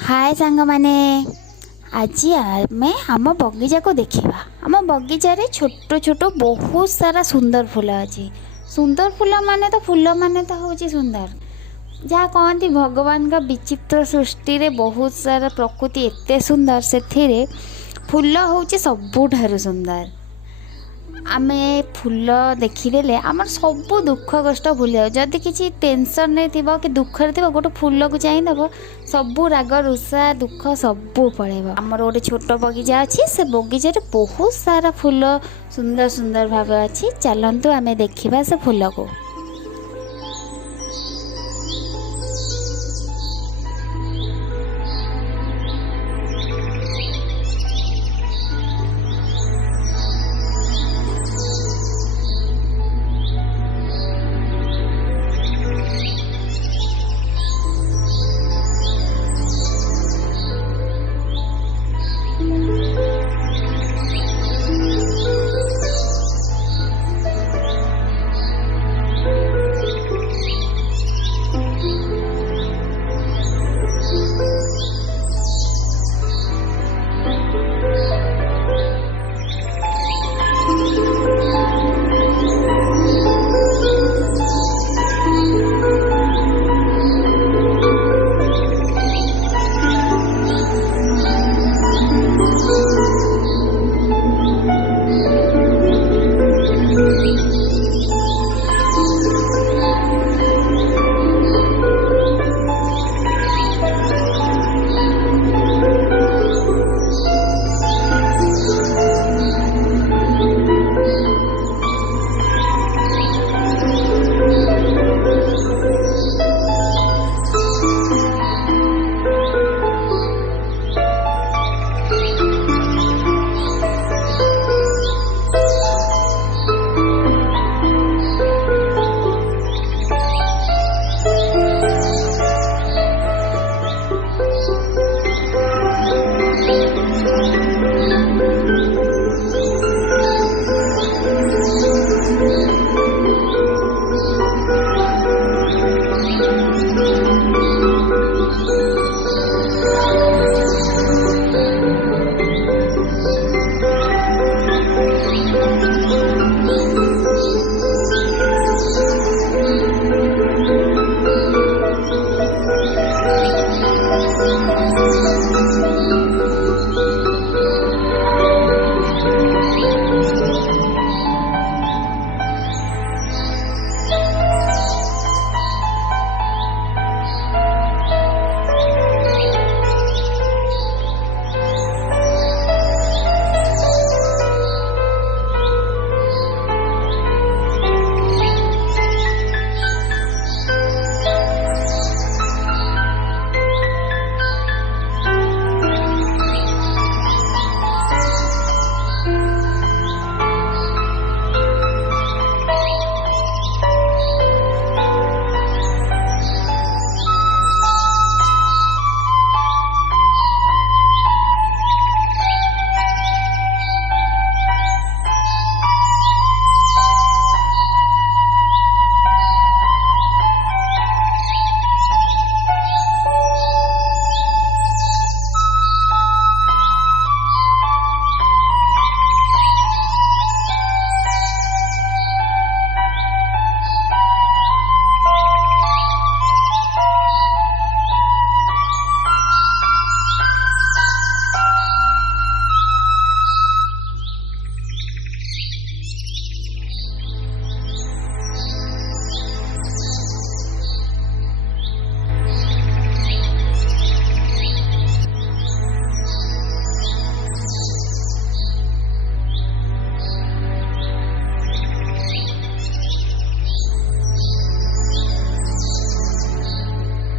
हाय सांग माने आज आमे आम बगीचा को देखा। आम बगीचा रे छोट छोट बहुत सारा सुंदर फूल अच्छी। सुंदर फूल माने तो फूल माने तो हूँ सुंदर। जहाँ कहती भगवान का विचित्र सृष्टि रे बहुत सारा प्रकृति एते सुंदर से फूल हूँ सबुठारु सुंदर। आमे फूल देखीदेले आमर सब दुख कष्ट भूल जाओ। जदि किसी टेंशन नहीं थी कि दुख थी गोटे फूल को चाहिए सबू राग रुषा दुख सबू पड़ेब। आमर गोटे छोट बगीचा अच्छी से बगीचा रे बहुत सारा फूल सुंदर सुंदर भाव अच्छी। चलतु आमे देखा से फूल को।